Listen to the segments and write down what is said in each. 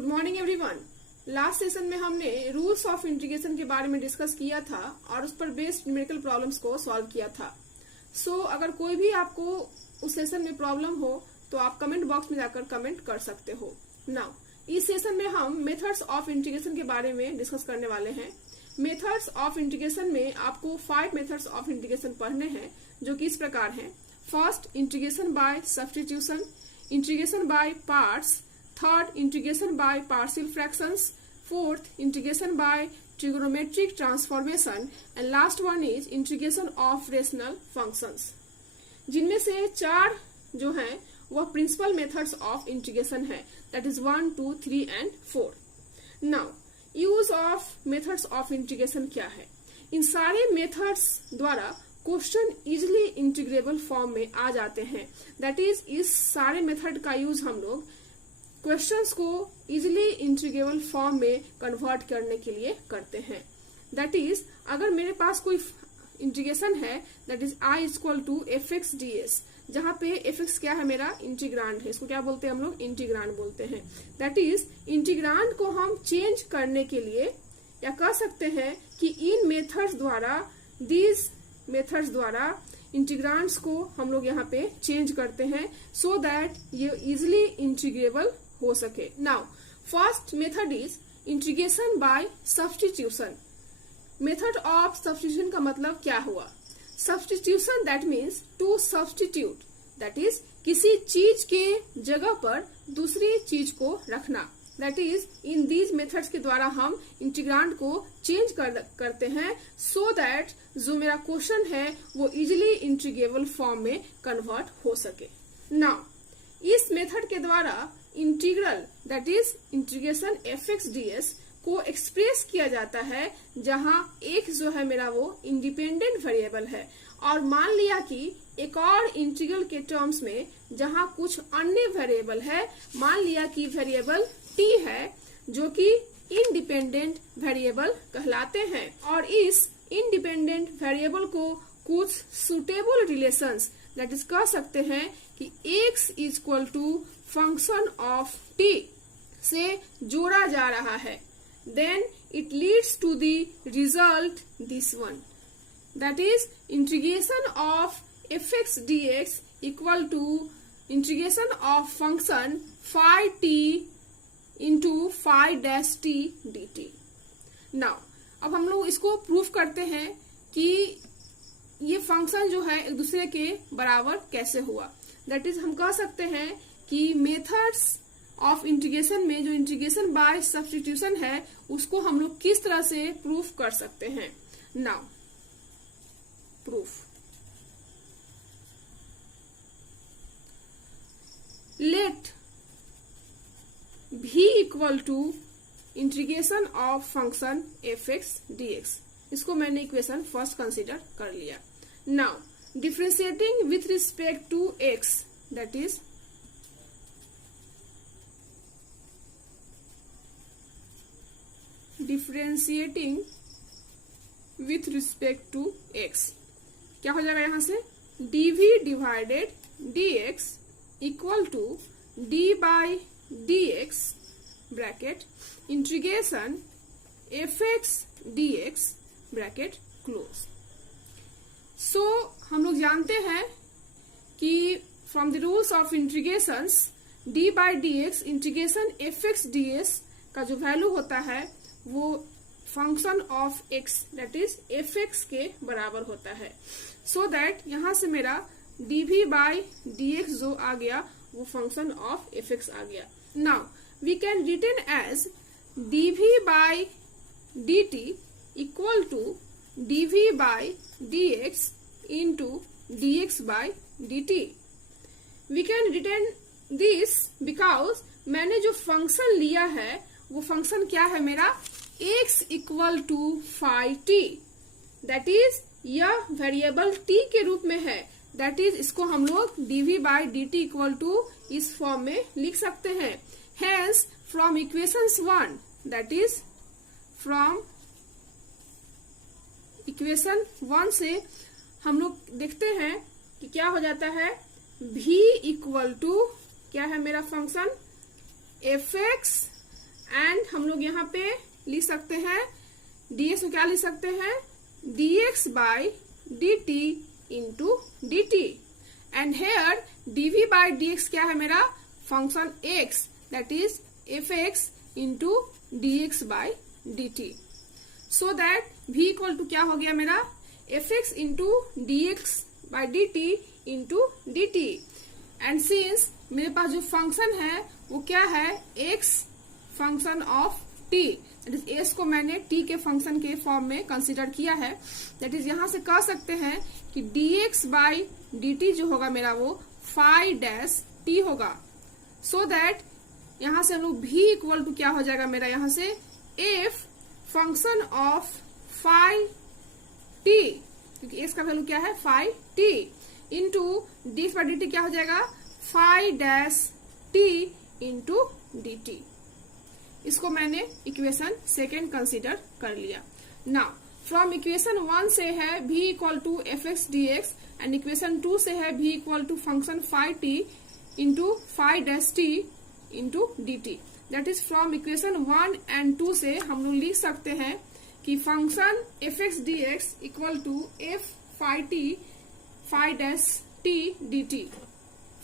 Good morning everyone. Last session में हमने rules of integration के बारे में डिस्कस किया था और उस पर बेस्ड न्यूमेरिकल प्रॉब्लम्स को सॉल्व किया था। अगर कोई भी आपको उस सेशन में प्रॉब्लम हो तो आप कमेंट बॉक्स में जाकर कमेंट कर सकते हो। नाउ इस सेशन में हम मेथड्स ऑफ इंटीग्रेशन के बारे में डिस्कस करने वाले हैं। मेथड्स ऑफ इंटीग्रेशन में आपको 5 मेथड्स ऑफ इंटीग्रेशन पढ़ने हैं, जो कि इस प्रकार हैं। First, integration by substitution, integration by parts, third, integration by partial fractions, fourth, integration by trigonometric transformation and last one is integration of rational functions. जिनमें से 4 जो हैं वह प्रिंसिपल मेथड्स ऑफ इंटीग्रेशन है, that is 1, 2, 3 and 4। Now use of methods of integration क्या है? इन सारे methods द्वारा क्वेश्चन इजिली इंटीग्रेबल फॉर्म में आ जाते हैं। दैट इज इस सारे मेथड का यूज हम लोग क्वेश्चंस को इजिली इंटीग्रेबल फॉर्म में कन्वर्ट करने के लिए करते हैं। दैट इज अगर मेरे पास कोई इंटीग्रेशन है, that is i equal to fx ds, जहां पे fx क्या है, मेरा इंटीग्रांड है। इसको क्या बोलते हैं हम लोग? इंटीग्रांड बोलते हैं। दैट इज इंटीग्रांड को हम चेंज करने के लिए या कह सकते हैं कि इन मेथड्स द्वारा, दीज मेथड्स द्वारा इंटीग्रांड्स को हम लोग यहाँ पे चेंज करते हैं सो दैट ये इजिली इंटीग्रेबल हो सके। Now first method is integration by substitution. Method of substitution का मतलब क्या हुआ? Substitution that means to substitute, that is किसी चीज के जगह पर दूसरी चीज को रखना। That is in these methods के द्वारा हम इंटीग्रांड को चेंज करते हैं सो दैट जो मेरा क्वेश्चन है वो इजिली इंटीग्रेबल फॉर्म में कन्वर्ट हो सके। नाउ इस मेथड के द्वारा integral that is integration fx ds को एक्सप्रेस किया जाता है, जहां एक जो है मेरा वो इंडिपेंडेंट वेरिएबल है और मान लिया कि एक और इंटीग्रल के टर्म्स में जहां कुछ अन्य वेरिएबल है, मान लिया कि वेरिएबल t है जो कि इंडिपेंडेंट वेरिएबल कहलाते हैं और इस इंडिपेंडेंट वेरिएबल को कुछ सुटेबल रिलेशंस दैट इज कह सकते हैं कि x is equal to function of t से जोड़ा जा रहा है, then it leads to the result this one, that is integration of fx dx equal to integration of function phi t into phi dash t dt। Now अब हम लोग इसको proof करते हैं कि ये फंक्शन जो है एक दूसरे के बराबर कैसे हुआ। दैट इज हम कह सकते हैं कि मेथड्स ऑफ इंटीग्रेशन में जो इंटीग्रेशन बाय सब्स्टिट्यूशन है उसको हम लोग किस तरह से प्रूफ कर सकते हैं। Now proof, let v equal to integration of function fx dx। इसको मैंने इक्वेशन फर्स्ट कंसीडर कर लिया। Now differentiating with respect to x, that is differentiating with respect to x, क्या हो जाएगा यहां से? dv divided dx equal to d by dx bracket integration fx dx bracket close. So हम लोग जानते हैं कि from the rules of integrations d by dx integration fx ds का जो वैल्यू होता है वो function of x that is fx के बराबर होता है। सो दैट यहां से मेरा dv बाई dx जो आ गया वो फंक्शन ऑफ fx आ गया। Now we can written as dv by dt equal to dv by dx into dx by dt। We can written this because मैंने जो फंक्शन लिया है वो फंक्शन क्या है मेरा? x equal to phi t, that is यह variable t के रूप में है। दैट इज इसको हम लोग dv by dt equal to इस फॉर्म में लिख सकते हैं। Hence from equations 1, that is from equation 1 से हम लोग देखते हैं कि क्या हो जाता है। v इक्वल टू क्या है मेरा फंक्शन? fx एंड हम लोग यहाँ पे लिख सकते हैं dx को क्या लिख सकते हैं, dx by dt into dt and here dv by dx क्या है मेरा, function x that is fx into dx by dt, so that v equal to क्या हो गया मेरा, fx into dx by dt into dt and since मेरे पास जो फंक्शन है वो क्या है, x function of t, that is s को मैंने t के फंक्शन के फॉर्म में कंसीडर किया है, दैट इज यहां से कह सकते हैं कि dx बाई dt जो होगा मेरा वो फाई डैश t होगा, सो दैट यहां से हम लोग v इक्वल टू क्या हो जाएगा मेरा, यहां से f function of phi t, क्योंकि s का वैल्यू क्या है phi t into dx by dt क्या हो जाएगा, phi dash t into dt। इसको मैंने इक्वेशन सेकेंड कंसीडर कर लिया। नाउ फ्रॉम इक्वेशन 1 से है v equal to F X D x and equation 2 से है v equal to function phi t into phi dash t into dt, that is from equation 1 and 2 से हम लोग लिख सकते हैं कि function F X D X equal to F phi t phi dash t dt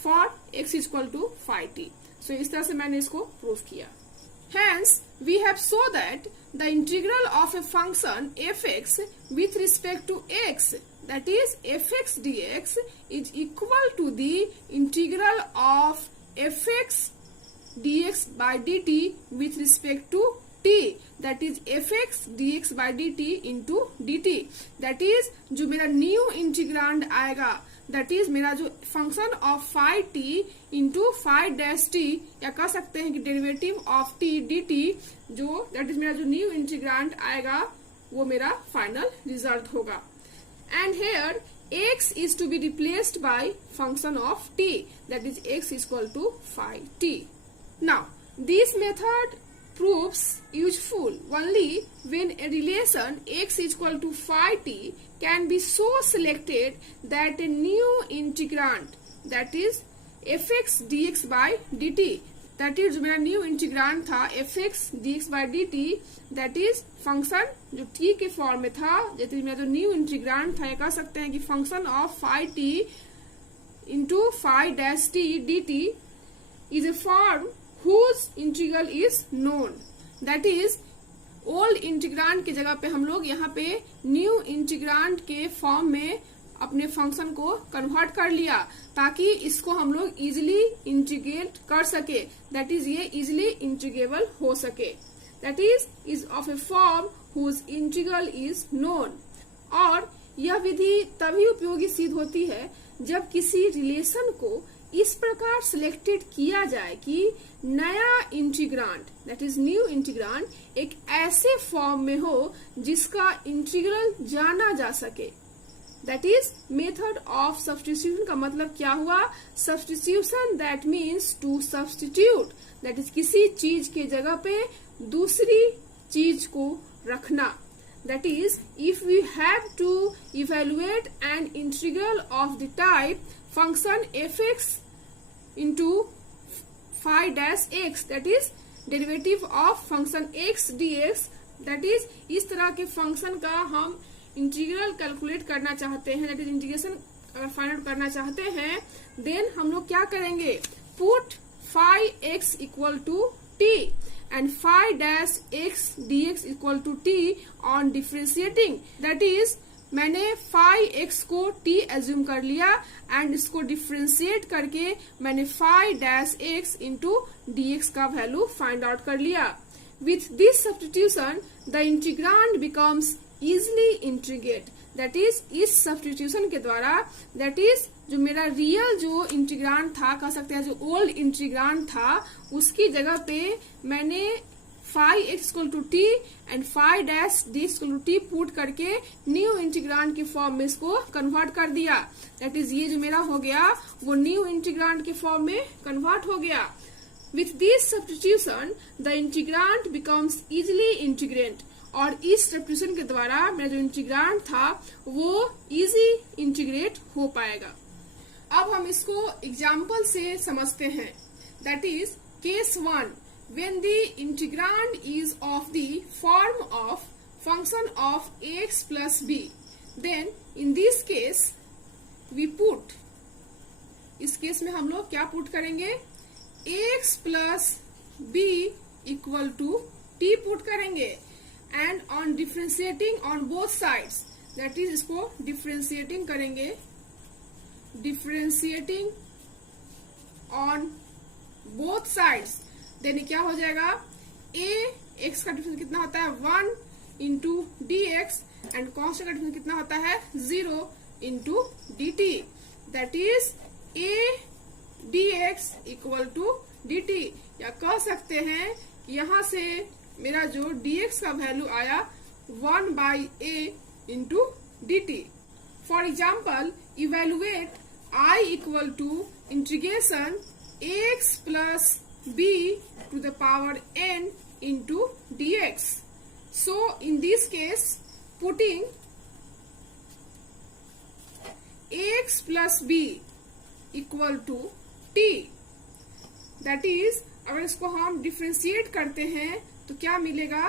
for x equal to phi t। So इस तरह से मैंने इसको प्रूव किया। Hence, we have so that the integral of a function fx with respect to x, that is fx dx, is equal to the integral of fx dx by dt with respect to t, that is fx dx by dt into dt, that is जो मेरा new integrand आएगा, that is मेरा जो function of phi t into phi dash t, या कह सकते हैं कि डेरिवेटिव ऑफ t dt, जो दैट इज मेरा जो न्यू इंटीग्रांड आएगा वो मेरा फाइनल रिजल्ट होगा। And here x is to be replaced by function of t, that is x equal to phi t। Now this method proves useful only when a relation x equal to phi t can be so selected that a new integrand, that is fx dx by dt, that is जो मेरा new integrand था fx dx by dt, that is function जो t के form में था, जैसे मेरा जो न्यू इंटीग्रांड था, ये कह सकते हैं कि function of phi t into phi dash t dt is a form whose integral is known, that is old integrand के जगह पे हम लोग यहाँ पे न्यू इंटीग्रांड के फॉर्म में अपने फंक्शन को कन्वर्ट कर लिया ताकि इसको हम लोग इजिली इंटीग्रेट कर सके, दैट इज ये इजिली इंटीग्रेबल हो सके, that is of a form whose integral is known. और यह विधि तभी उपयोगी सिद्ध होती है जब किसी रिलेशन को इस प्रकार सिलेक्टेड किया जाए कि नया integrand, that is new integrand, एक ऐसे फॉर्म में हो जिसका इंटीग्रल जाना जा सके, that is method of substitution. का मतलब क्या हुआ, substitution that means to substitute, that is किसी चीज के जगह पे दूसरी चीज को रखना, that is if we have to evaluate an integral of the type function fx into phi dash x, that is derivative of function x dx, that is इस तरह के फंक्शन का हम इंटीग्रल कैलकुलेट करना चाहते हैं, that is इंटीग्रेशन अगर find out करना चाहते हैं, देन हम लोग क्या करेंगे, put phi x equal to t and phi dash x dx equal to t on differentiating, that is मैंने phi x को t एज्यूम कर लिया एंड इसको डिफ्रेंशिएट करके मैंने phi dash x into dx का वैल्यू फाइंड आउट कर लिया। With this substitution the integrand becomes easily integrate, that is इस सब्स्टिट्यूशन के द्वारा, that is जो मेरा रियल जो इंटीग्रांड था, कह सकते हैं जो ओल्ड इंटीग्रांड था, उसकी जगह पे मैंने phi X equal to T and phi dash D equal to T put करके न्यू इंटीग्रांड के फॉर्म में इसको कन्वर्ट कर दिया, दैट इज ये जो मेरा हो गया वो न्यू इंटीग्रांड के फॉर्म में कन्वर्ट हो गया। With this substitution the integrand becomes easily integrant, और इस सब्स्टिट्यूशन के द्वारा मेरा जो इंटीग्रांड था वो इजी इंटीग्रेट हो पाएगा। अब हम इसको एग्जाम्पल से समझते हैं, that is case 1 when the integrand is of the form of function of ax plus b, then in this case we put, इस केस में हम लोग क्या पुट करेंगे, ax plus b equal to t put करेंगे, and on differentiating on both sides, that is इसको differentiating करेंगे, differentiating on both sides, then क्या हो जाएगा, a x का डिफरेंस कितना होता है 1 into D x, and constant का डिफरेंस कितना होता है 0 into D T, that is a dx equal to D T, या कह सकते हैं कि यहां से मेरा जो dx का वैल्यू आया 1 by a into D T. For example evaluate I equal to integration ax plus b to the power n into dx. So in this case, putting ax plus b equal to t, that is, अगर इसको हम differentiate करते हैं तो क्या मिलेगा,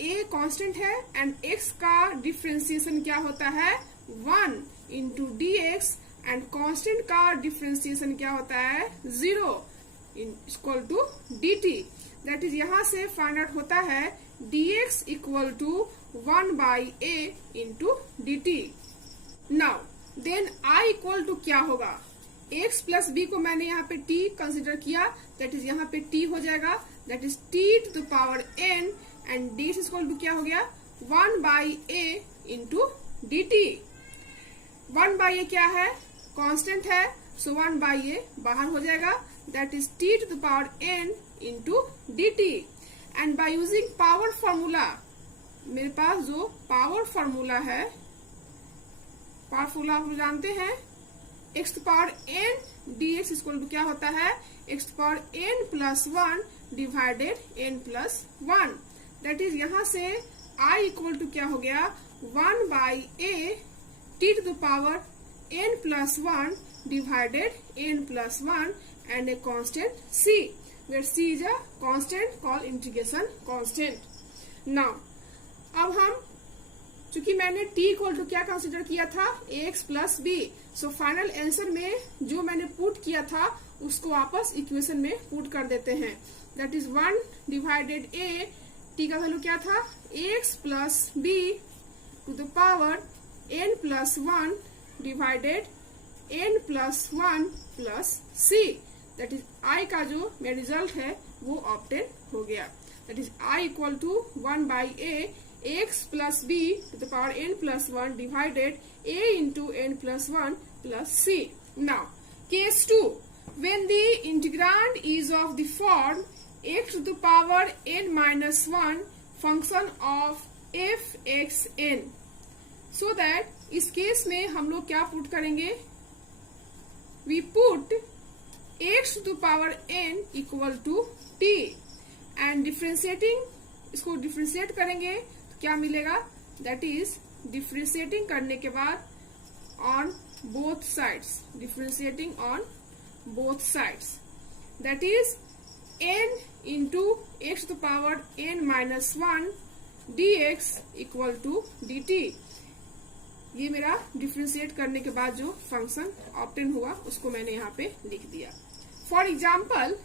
a constant है and x का डिफ्रेंशिएशन क्या होता है 1 into D x, and constant का डिफ्रेंशिएशन क्या होता है 0 equal to D T. That is यहां से फाइंड आउट होता है dx equal to 1 by a into D t. Now then I equal to क्या होगा, x प्लस b को मैंने यहाँ पे t कंसिडर किया, दैट इज यहाँ पे t हो जाएगा, that is t to the power n, and dx equal to क्या हो गया 1 by a into D T. 1 by A क्या है, कांस्टेंट है, सो 1 बाई ए बाहर हो जाएगा, that is t to the power n into D t. And by using power formula, मेरे पास जो पावर फॉर्मूला है, पावर फॉर्मूला आप जानते हैं, x to power n dx equal to क्या होता है, x to power n plus 1 divided n plus 1, that is यहां से I इक्वल टू क्या हो गया 1 by a t to the power n plus 1 divided n plus 1 and a constant c, where c is a constant called integration constant. Now, अब हम, चूंकि मैंने t equal to क्या कंसिडर किया था ax plus b, so final answer में जो मैंने पुट किया था उसको वापस इक्वेशन में पुट कर देते हैं, that is 1 divided a, t का वैल्यू क्या था ax plus b to the power n plus 1 divided n plus 1 plus c, that is I का जो मेरा रिजल्ट है वो ऑब्टेन हो गया, that is I equal to 1 by a x plus b to the power n plus 1 divided a into n plus 1 plus c. Now case 2, when the integrand is of the form x to the power n minus 1 function of f x n, so that इस case में हम लोग क्या put करेंगे, we put x to the power n equal to t, and differentiating, इसको differentiate करेंगे तो क्या मिलेगा, दैट इज डिफ्रेंशिएटिंग करने के बाद on both sides, differentiating on both sides, that is n into x to the power n minus 1 dx equal to dt. ये मेरा डिफ्रेंशिएट करने के बाद जो फंक्शन ऑब्टेन हुआ उसको मैंने यहाँ पे लिख दिया. For example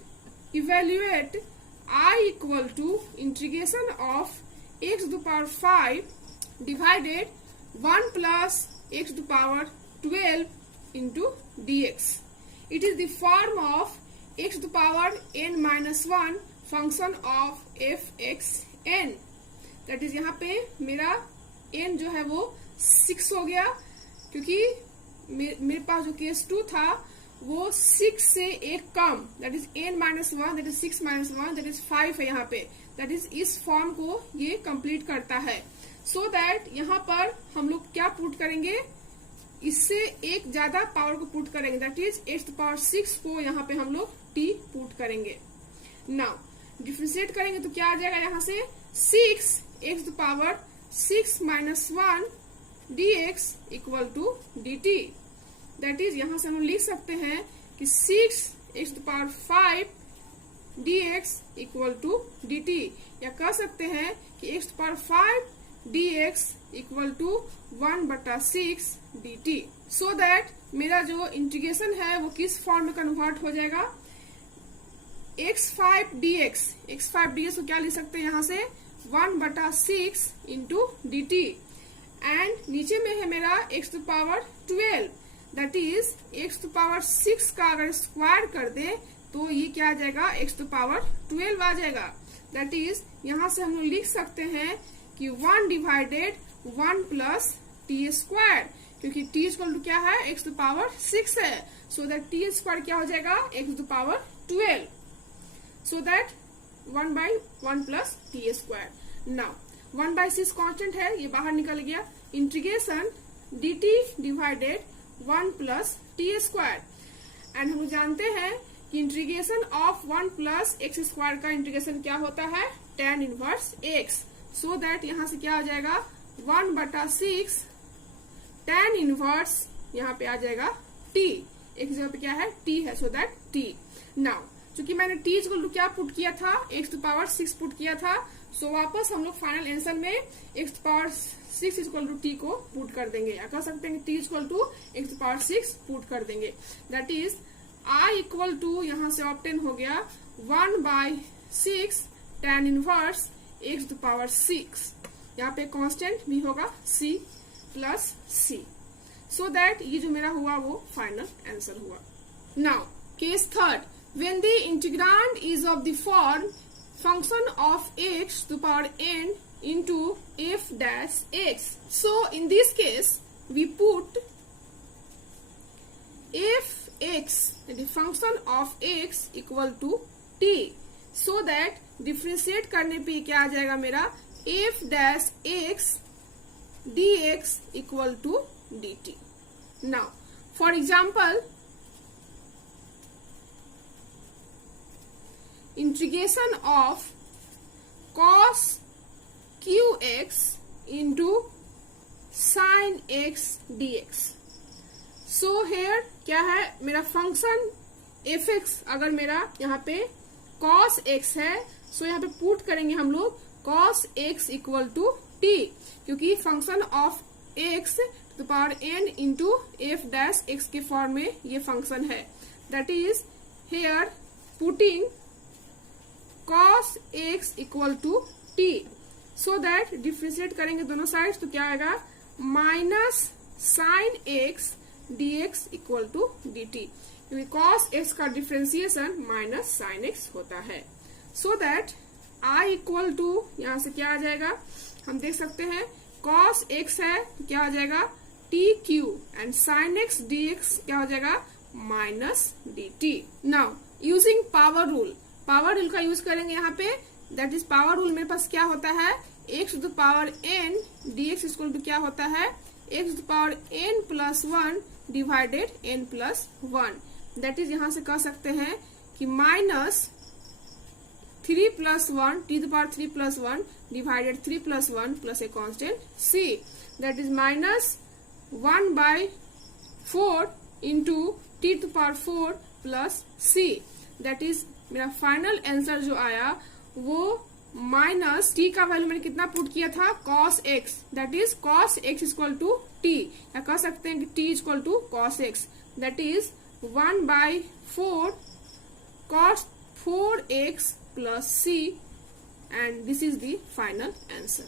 evaluate I equal to integration of x to the power 5 divided 1 plus x to the power 12 into dx. It is the form of x to the power n minus 1 function of f x n, that is यहाँ पे मेरा n जो है वो 6 हो गया, क्योंकि मेरे पास जो केस 2 था वो 6 से एक कम, that is n minus 1, that is 6 minus 1, that is 5 है यहाँ पे, दैट इज इस फॉर्म को ये कंप्लीट करता है. सो दैट यहाँ पर हम लोग क्या पुट करेंगे, इससे एक ज्यादा पावर को पुट करेंगे, that is x to power 6 को यहाँ पे हम लोग t पुट करेंगे. नाउ डिफ्रेंशिएट करेंगे तो क्या आ जाएगा, यहाँ से 6 x to power 6 minus 1 dx equal to dt, that is यहां से हम लिख सकते हैं कि 6 x to power 5 dx equal to dt, या कह सकते हैं कि x to power 5 dx equal to 1/6 dt, so that मेरा जो इंटीग्रेशन है वो किस फॉर्म में कन्वर्ट हो जाएगा, x5 dx को क्या लिख सकते हैं यहाँ से 1/6 इंटू dt, एंड नीचे में है मेरा x to power 12, that is x to power 6 का अगर स्क्वायर कर दे तो ये क्या आ जाएगा, x to power 12 आ जाएगा। दैट इज यहाँ से हम लोग लिख सकते हैं कि 1 डिवाइडेड 1 प्लस टी स्क्वायर, क्योंकि t इक्वल टू क्या है, x to power 6 है, सो दैट t स्क्वायर क्या हो जाएगा, x to power 12, so that 1/1 plus T square. Now 1/6 constant है, ये बाहर निकल गया, integration dt divided 1 plus T square, and हम जानते हैं कि integration of 1 plus x square का इंटीग्रेशन क्या होता है, tan inverse x, so that यहाँ से क्या हो जाएगा 1/6 tan इनवर्स, यहाँ पे आ जाएगा t, एक जगह पे क्या है t है, सो दैट t। नाउ चूंकि मैंने t इक्वल टू क्या पुट किया था, x to power 6 पुट किया था, सो वापस हम लोग फाइनल आंसर में x to power 6 equal to t को पुट कर देंगे, या कह सकते हैं t equal to x to power 6 put कर देंगे, that is I equal to यहाँ से ऑब्टेन हो गया 1/6 tan inverse x to power 6, यहाँ पे कांस्टेंट भी होगा c plus c, so that ये जो मेरा हुआ वो फाइनल आंसर हुआ। Now case third, when the integrand is of the form function of x to power n into f dash x. So in this case we put fx, the function of x equal to t, so that differentiate करने पे क्या आ जाएगा मेरा f dash x dx equal to dt. Now for example, integration of cos qx into sin x dx. So here क्या है मेरा function fx, अगर मेरा यहाँ पे cos x है, सो यहाँ पे पुट करेंगे हम लोग cos x equal to t, क्योंकि function of x to the power n into f dash x के फॉर्म में ये फंक्शन है, that is here putting cos x equal to t, so that differentiate करेंगे दोनों साइड तो क्या आएगा minus sine x dx equal to dt, क्योंकि cos x का डिफ्रेंशिएशन माइनस साइन x होता है, so that I equal to यहाँ से क्या आ जाएगा, हम देख सकते हैं cos x है तो क्या हो जाएगा tq, and sin x dx क्या हो जाएगा minus dt। Now using power rule का यूज करेंगे यहाँ पे, दैट इज पावर रूल मेरे पास क्या होता है x to the power n dx equal to क्या होता है x to the power n plus 1 divided n plus 1, that is यहाँ से कह सकते हैं कि minus 3 plus 1 t to the power 3 plus 1 divided 3 plus 1 plus a constant c, that is minus 1/4 into t to the power 4 plus c, that is मेरा final answer जो आया वो माइनस t का वैल्यू मैंने कितना पुट किया था cos x, that is cos x equal to t, या कह सकते हैं कि t equal to cos x, that is 1/4 cos 4x plus c, and this is the final answer.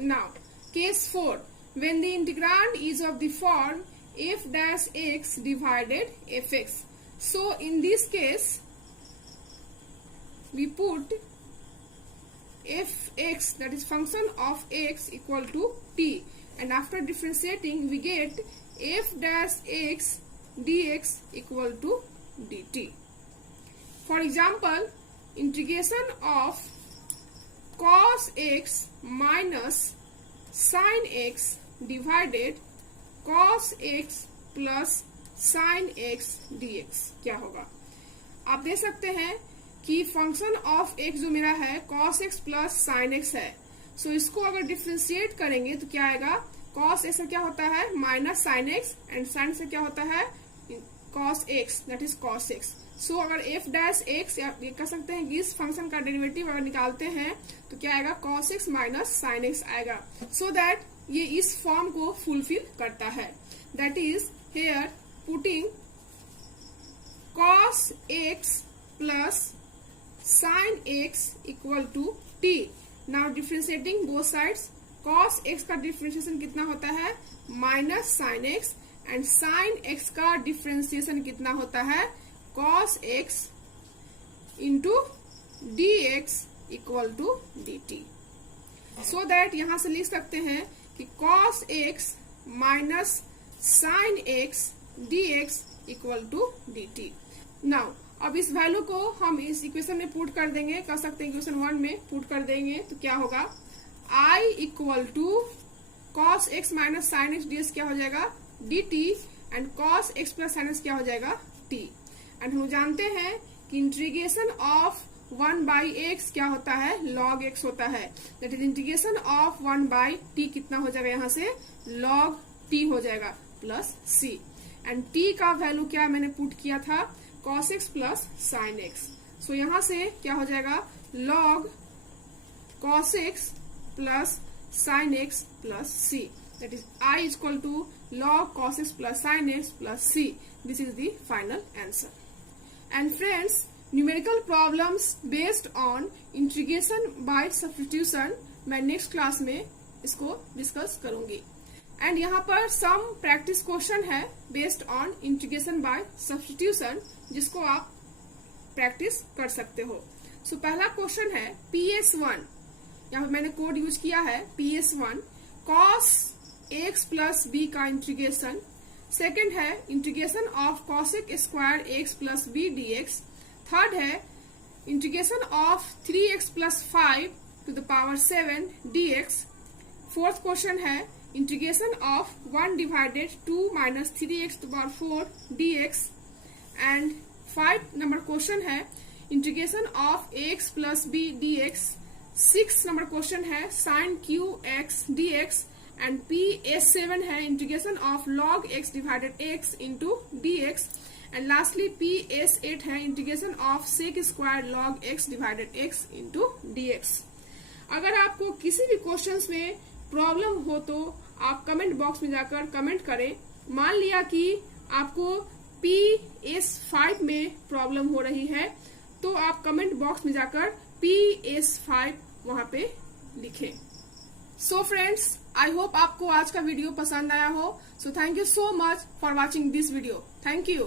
Now case 4, when the integrand is of the form f dash x divided fx, so in this case we put fx, that is function of x equal to t, and after differentiating we get f dash x dx equal to dt. For example, integration of cos x minus sin x divided cos x plus sin x dx क्या होगा, आप देख सकते हैं कि function of x जो मेरा है cos x plus sin x है, सो इसको अगर डिफ्रेंशिएट करेंगे तो क्या आएगा cos x से क्या होता है minus sin x, and sin से क्या होता है cos x, that is cos x. सो अगर f डैश x या कह सकते हैं कि इस फंक्शन का डेरिवेटिव अगर निकालते हैं तो क्या आएगा, cos x minus sin x आएगा. सो दैट ये इस फॉर्म को फुलफिल करता है. That is here putting cos x plus sin x equal to t. Now differentiating both sides. cos x का डिफ्रेंशिएशन कितना होता है, minus sin x, and sin x का डिफ्रेंशिएशन कितना होता है, cos x into dx equal to dt. So that यहां से लिख सकते हैं कि cos x minus sin x dx equal to dt. Now अब इस वैल्यू को हम इस इक्वेशन में पुट कर देंगे, कर सकते हैं इक्वेशन 1 में पुट कर देंगे तो क्या होगा, I equal to cos x minus sin x dx क्या हो जाएगा, dt, and cos x plus sin x क्या हो जाएगा, t. एंड हम जानते हैं कि इंटीग्रेशन ऑफ 1 बाई x क्या होता है, log x होता है. That is integration of 1 by t कितना हो जाएगा, यहाँ से log t हो जाएगा प्लस c. एंड t का वैल्यू क्या मैंने पुट किया था, cos x plus sin x. सो यहाँ से क्या हो जाएगा, log cos x plus sin x plus c. That is I is equal to log cos x plus sin x plus c. This is the final answer. And friends, numerical problems based on integration by substitution मैं next class में इसको discuss करूंगी. And यहाँ पर सम practice question है based on integration by substitution, जिसको आप practice कर सकते हो. सो पहला क्वेश्चन है PS1, यहाँ पे मैंने कोड यूज किया है PS1, cos x plus b का इंटीग्रेशन. सेकेंड है integration of cosec square x plus b dx. Third है integration of 3x plus 5 to the power 7 dx. Fourth question है integration of 1 divided 2 minus 3x to power 4 dx. And 5 number question है integration of x plus b dx. 6 number question है sin qx dx. And PS7 है integration of log x divided x into dx. And lastly PS8 है integration of sec square log x divided x into dx. अगर आपको किसी भी questions में problem हो तो आप कमेंट बॉक्स में जाकर कमेंट करें. मान लिया कि आपको PS5 में प्रॉब्लम हो रही है तो आप कमेंट बॉक्स में जाकर PS5 वहां पे लिखें. सो फ्रेंड्स, आई होप आपको आज का वीडियो पसंद आया हो. So thank you so much for watching this video. Thank you.